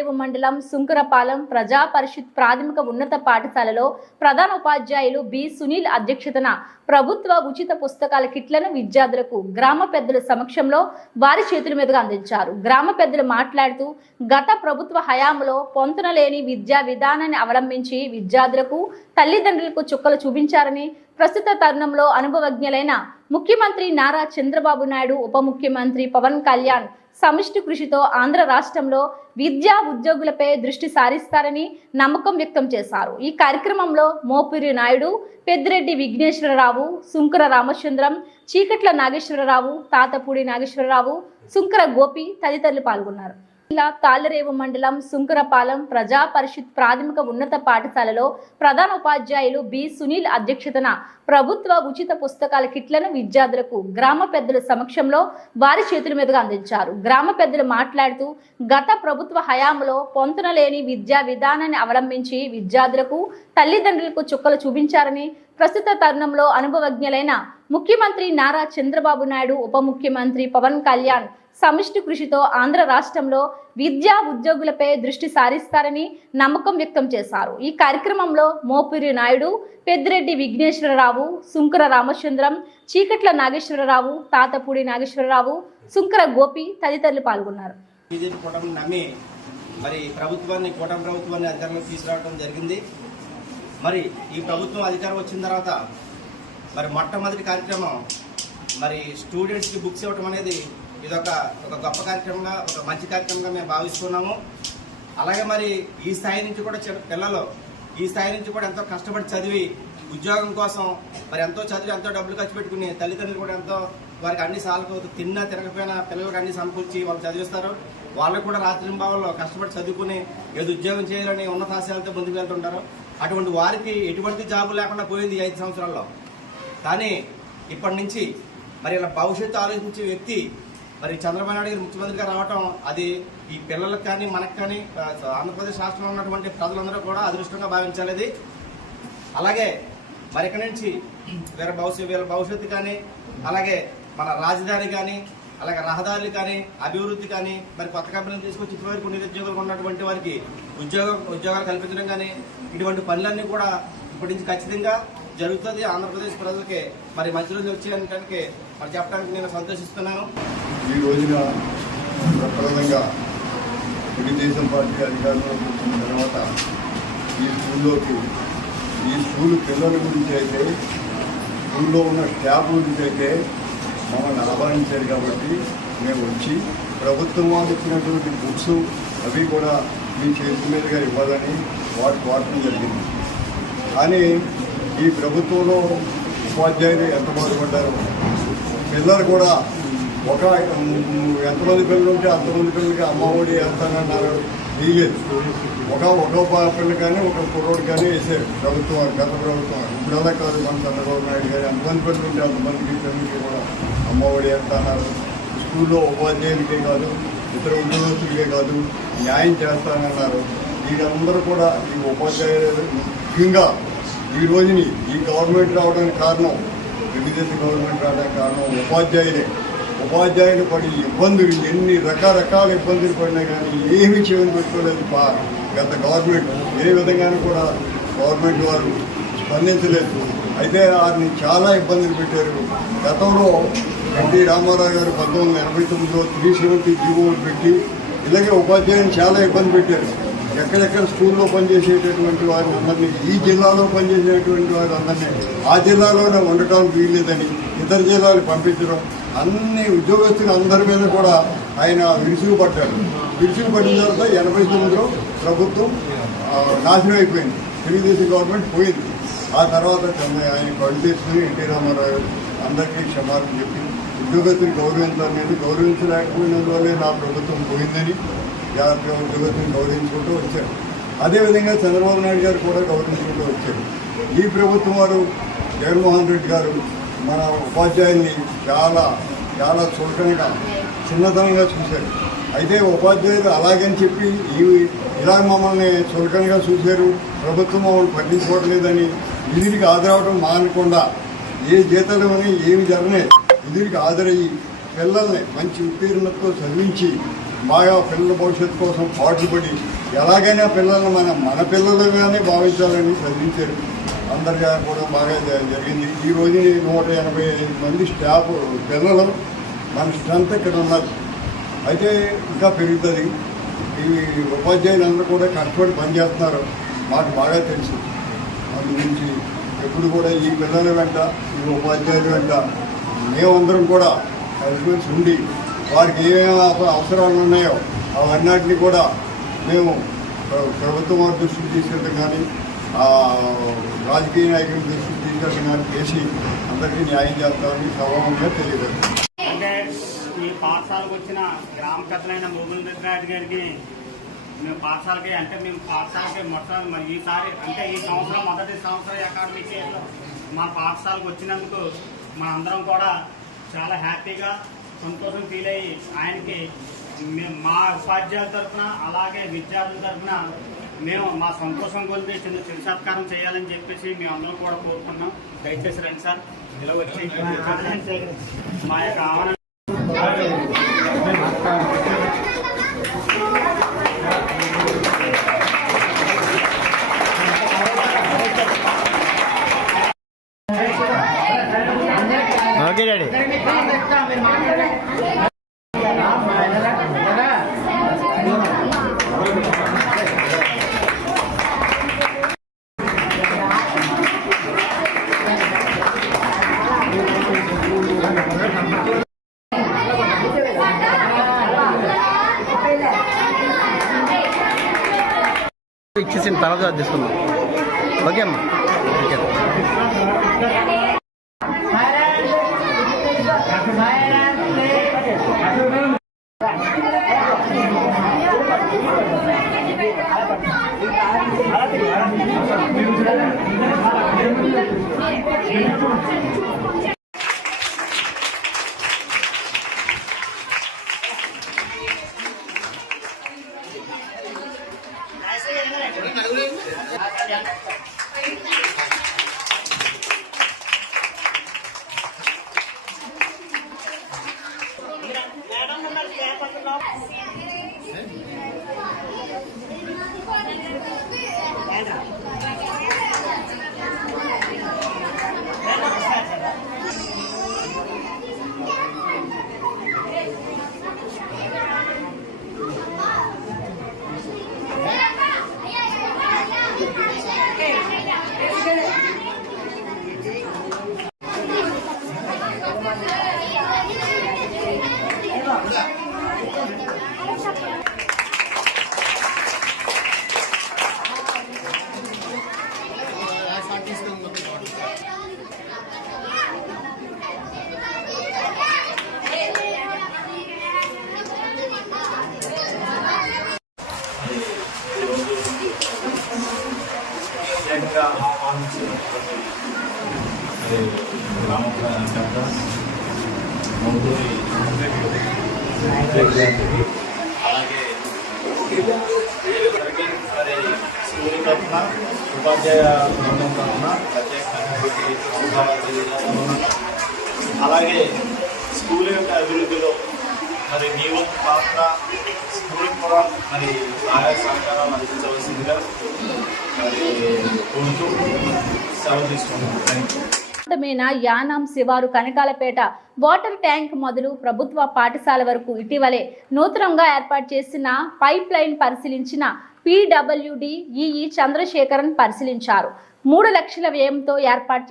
తాళ్లరేవు మండలం సుంకరపాలెం ప్రజా పరిషత్ ప్రాథమిక ఉన్నత పాఠశాలలో ప్రధాన ఉపాధ్యాయులు బి సునీల్ అధ్యక్షతన ప్రభుత్వ ఉచిత పుస్తకాల కిట్లను విద్యార్థులకు గ్రామ పెద్దల సమక్షంలో వారి చేతుల మీదుగా అందించారు. గ్రామ పెద్దలు మాట్లాడుతూ గత ప్రభుత్వ హయాంలో పొంతనలేని విద్యా విధానాన్ని అవలంబించి విద్యార్థులకు తల్లిదండ్రులకు చుక్కలు చూపించారని, ప్రస్తుత తరుణంలో అనుభవజ్ఞులైన ముఖ్యమంత్రి నారా చంద్రబాబు నాయుడు, ఉప ముఖ్యమంత్రి పవన్ కళ్యాణ్ సమిష్టి కృషితో ఆంధ్ర రాష్ట్రంలో విద్యా ఉద్యోగులపై దృష్టి సారిస్తారని నమ్మకం వ్యక్తం చేశారు. ఈ కార్యక్రమంలో మోపిరి నాయుడు, పెద్దిరెడ్డి విఘ్నేశ్వరరావు, సుంకర రామచంద్రం, చీకట్ల నాగేశ్వరరావు, తాతపూడి నాగేశ్వరరావు, సుంకర గోపి తదితరులు పాల్గొన్నారు. ఇలా తాళ్లరేవు మండలం సుంకరపాలెం ప్రజా పరిషత్ ప్రాథమిక ఉన్నత పాఠశాలలో ప్రధాన ఉపాధ్యాయులు బి సునీల్ అధ్యక్షతన ప్రభుత్వ ఉచిత పుస్తకాల కిట్లను విద్యార్థులకు గ్రామ పెద్దల సమక్షంలో వారి చేతుల మీదుగా అందించారు. గ్రామ పెద్దలు మాట్లాడుతూ గత ప్రభుత్వ హయాంలో పొంతనలేని విద్యా విధానాన్ని అవలంబించి విద్యార్థులకు తల్లిదండ్రులకు చుక్కలు చూపించారని, ప్రస్తుత తరుణంలో అనుభవజ్ఞులైన ముఖ్యమంత్రి నారా చంద్రబాబు నాయుడు, ఉప ముఖ్యమంత్రి పవన్ కళ్యాణ్ సమిష్టి కృషితో ఆంధ్ర రాష్ట్రంలో విద్యా ఉద్యోగులపై దృష్టి సారిస్తారని నమ్మకం వ్యక్తం చేశారు. ఈ కార్యక్రమంలో మోపిరి నాయుడు, పెద్దిరెడ్డి విఘ్నేశ్వరరావు, సుంకర రామచంద్రం, చీకట్ల నాగేశ్వరరావు, తాతపూడి నాగేశ్వరరావు, సుంకర గోపి తదితరులు పాల్గొన్నారు. మరి కూటమి ప్రభుత్వాన్ని అధికారంలోకి తీసుకురావడం జరిగింది. మరి ఈ ప్రభుత్వం అధికారం వచ్చిన తర్వాత మరి మొట్టమొదటి కార్యక్రమం మరి స్టూడెంట్స్కి బుక్స్ ఇవ్వటం అనేది ఇదొక గొప్ప కార్యక్రమంగా, ఒక మంచి కార్యక్రమంగా మేము భావిస్తున్నాము. అలాగే మరి ఈ స్థాయి నుంచి కూడా పిల్లలు ఈ స్థాయి నుంచి కూడా ఎంతో కష్టపడి చదివి ఉద్యోగం కోసం మరి ఎంతో చదివి ఎంతో డబ్బులు ఖర్చు పెట్టుకుని తల్లిదండ్రులు కూడా ఎంతో వారికి అన్ని సార్లు తిన్నా తిరగకపోయినా పిల్లలకు అన్ని సమకూర్చి వాళ్ళు చదివిస్తారు. వాళ్ళకు కూడా రాత్రింబావుల్లో కష్టపడి చదువుకుని ఏదో ఉద్యోగం చేయాలని ఉన్నతాశయాలతో ముందుకు వెళ్తుంటారు. అటువంటి వారికి ఎటువంటి జాబు లేకుండా పోయింది 5 సంవత్సరాల్లో. కానీ ఇప్పటి నుంచి మరి ఇలా భవిష్యత్తు ఆలోచించే వ్యక్తి మరి చంద్రబాబు నాయుడు గారు ముఖ్యమంత్రిగా రావటం అది ఈ పిల్లలకు కానీ మనకు కానీ ఆంధ్రప్రదేశ్ రాష్ట్రంలో ఉన్నటువంటి ప్రజలందరూ కూడా అదృష్టంగా భావించాలి. అలాగే మరి ఇక్కడి నుంచి వీళ్ళ భవిష్యత్తు కానీ, అలాగే మన రాజధాని కానీ, అలాగే రహదారులు కానీ, అభివృద్ధి కానీ, మరి కొత్త కంపెనీలు తీసుకొచ్చి ఇప్పటివరకు నిరుద్యోగులు ఉన్నటువంటి వారికి ఉద్యోగాలు కల్పించడం కానీ ఇటువంటి పనులన్నీ కూడా ఇప్పటి నుంచి ఖచ్చితంగా జరుగుతుంది. ఆంధ్రప్రదేశ్ ప్రజలకి మరి మంచి రోజులు వచ్చేయడానికి మరి చెప్పడానికి నేను సంతోషిస్తున్నాను. ఈ రోజున ప్రప్రదంగా తెలుగుదేశం పార్టీ అధికారంలోకి వచ్చిన తర్వాత ఈ స్కూల్ పిల్లల గురించి అయితే, స్కూల్లో ఉన్న స్టాఫ్ గురించి అయితే మమ్మల్ని ఆహ్వానించారు. కాబట్టి మేము వచ్చి ప్రభుత్వం వాళ్ళు ఇచ్చినటువంటి బుక్స్ అవి కూడా మీ చేతి మీదుగా ఇవ్వాలని వాడటం జరిగింది. కానీ ఈ ప్రభుత్వంలో ఉపాధ్యాయులు ఎంత బాధపడ్డారు. పిల్లలు కూడా ఎంతమంది పిల్లలు ఉంటే అంతమంది పిల్లలకి అమ్మఒడి వేస్తానన్నారు. తీయలేదు. ఒక్కో పిల్లలు కానీ ఒక కుర్రోడు కానీ వేసారు ప్రభుత్వం, గత ప్రభుత్వం. ఇప్పుడల్లా కాదు, మన చంద్రబాబు నాయుడు గారు ఎంతమంది పిల్లలు ఉంటే అంతమందికి పిల్లలకి కూడా అమ్మఒడి వేస్తానన్నారు. స్కూల్లో ఉపాధ్యాయులకే కాదు, ఇతర ఉద్యోగస్తులకే కాదు న్యాయం చేస్తానన్నారు. వీరందరూ కూడా ఈ ఉపాధ్యాయులు ముఖ్యంగా ఈ రోజుని ఈ గవర్నమెంట్ రావడానికి కారణం, తెలుగుదేశం గవర్నమెంట్ రావడానికి కారణం ఉపాధ్యాయులు పడి ఇబ్బందులు, ఎన్ని రకరకాల ఇబ్బందులు పడినా కానీ ఏమి చేయని పెట్టుకోలేదు గత గవర్నమెంట్. ఏ విధంగానూ కూడా గవర్నమెంట్ వారు స్పందించలేదు. అయితే వారిని చాలా ఇబ్బందులు పెట్టారు. గతంలో ఎన్టీ రామారావు గారు 1989లో 370 జీవోలు పెట్టి ఇలాగే ఉపాధ్యాయులు చాలా ఇబ్బంది పెట్టారు. ఎక్కడెక్కడ స్కూల్లో పనిచేసేటటువంటి వారిని అందరినీ, ఈ జిల్లాలో పనిచేసేటువంటి వారు అందరినీ ఆ జిల్లాలోనే ఉండటానికి వీల్లేదని ఇతర జిల్లాలు పంపించడం, అన్ని ఉద్యోగస్తులు అందరి మీద కూడా ఆయన విరుచుకుపడ్డాడు. విరుచుకుపడిన తర్వాత 89లో ప్రభుత్వం నాశనం అయిపోయింది. తెలుగుదేశం గవర్నమెంట్ పోయింది. ఆ తర్వాత ఆయన కళ్ళు తీసుకుని ఎన్టీ రామారావు అందరికీ క్షమాపణ చెప్పి ఉద్యోగస్తులు గౌరవించాలని, గౌరవించలేకపోయినందువల్లే నా ప్రభుత్వం పోయిందని ఉద్యోగస్తులను గౌరవించుకుంటూ వచ్చారు. అదేవిధంగా చంద్రబాబు నాయుడు గారు కూడా గౌరవించుకుంటూ వచ్చారు. ఈ ప్రభుత్వం వారు జగన్మోహన్ రెడ్డి గారు మన ఉపాధ్యాయుల్ని చాలా చాలా చులకనగా, చిన్నతనంగా చూశారు. అయితే ఉపాధ్యాయులు అలాగని చెప్పి ఇలా మమ్మల్ని చులకనగా చూశారు, ప్రభుత్వం మమ్మల్ని పట్టించుకోవట్లేదని విధులకి హాజరవడం మానకుండా, ఏ జీతాలు ఏమి జరగలేదు విధులకి హాజరయ్యి పిల్లల్ని మంచి ఉత్తీర్ణతతో చదివించి బాగా పిల్లల భవిష్యత్తు కోసం పాటుపడి ఎలాగైనా పిల్లల్ని మన పిల్లలుగానే భావించాలని చదివించారు. అందరిగా కూడా బాగా జరిగింది. ఈ రోజు 185 మంది స్టాఫ్ పిల్లలు మన స్ట్రెంత్ ఇక్కడ ఉన్నారు. అయితే ఇంకా పెరుగుతుంది. ఈ ఉపాధ్యాయులందరూ కూడా కష్టపడి పనిచేస్తున్నారు, మాకు బాగా తెలుసు. అందు గురించి ఎప్పుడు కూడా ఈ పిల్లల వెంట, ఈ ఉపాధ్యాయుల వెంట మేమందరం కూడా కలిసిమెలిసి ఉండి వారికి ఏమేమి అవసరాలు ఉన్నాయో అవన్నిటిని కూడా మేము ప్రభుత్వం వారి దృష్టికి తీసుకెళ్ళడం కానీ, రాజకీయ నాయకుల దృష్టికి తీసుకెళ్ళడం కానీ చేసి అందరికీ న్యాయం చేస్తామని సభాముగా తెలియదు. అంటే ఈ పాఠశాలకు వచ్చిన గ్రామ పెద్దలైన మోగుల రెడ్డి గారికి మేము పాఠశాలకి మొత్తం మరి ఈసారి అంటే ఈ సంవత్సరం మొదటి సంవత్సరం అకాడమిక్ ఇయర్లో మా పాఠశాలకు వచ్చినందుకు మనందరం కూడా చాలా హ్యాపీగా సంతోషం ఫీల్ అయ్యి ఆయనకి మా ఉపాధ్యాయుల తరఫున అలాగే విద్యార్థుల తరఫున మేము మా సంతోషం కొలిపి చిన్న చిరు సత్కారం చేయాలని చెప్పేసి మేము అందరం కూడా కోరుకున్నాం. దయచేసి రండి సార్, ఇలా వచ్చి మా యొక్క ఆహ్వానం. Okay daddy. ఇచ్చేసిన తర్వాత తీసుకుందాం. ఓకే అమ్మా, ఓకే. అలాగే స్కూల్ తరఫున ఉపాధ్యాయ బృందం తరఫున అలాగే స్కూల్ యొక్క అభివృద్ధిలో మరి నీ వంతు పాత్ర స్కూల్ కూడా మరి సహాయ సహకారాలు అందించవలసిందిగా మరి కోరుతూ సెలవు తీసుకున్నాను. Thank you. యానాం శివారు కనకాలపేట వాటర్ ట్యాంక్ మొదలు ప్రభుత్వ పాఠశాల వరకు ఇటీవలే నూతనంగా ఏర్పాటు చేసిన పైప్ లైన్ పరిశీలించిన PWD ఈఈ చంద్రశేఖరన్ పరిశీలించారు. 3 లక్షల వ్యయంతో ఏర్పాటు